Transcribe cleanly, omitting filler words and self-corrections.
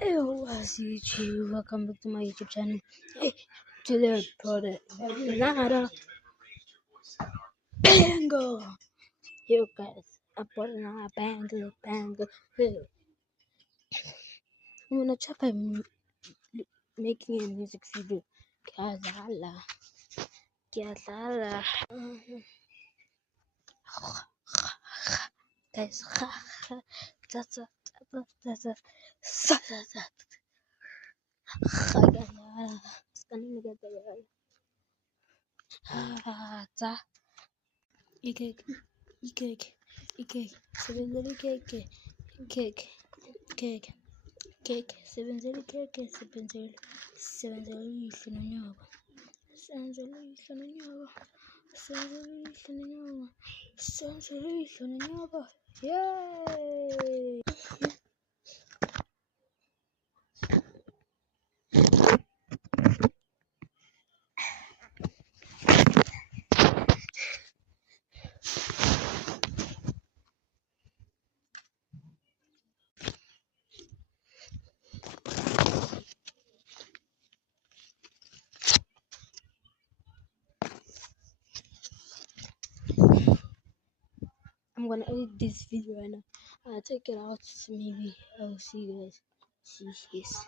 Hey, what's YouTube? Welcome back to my YouTube channel. Hey, today I brought another banger. You guys, I brought another banger. Hey, I'm gonna try by making a music video. Kazala, Kazala. Guys, that's ikek ikek ikek sebenzer ikek sebenzer ihlononyoko sebenzer ihlononyoko yay. I'm gonna edit this video right now. I'll take it out. Maybe I'll see you guys. See this.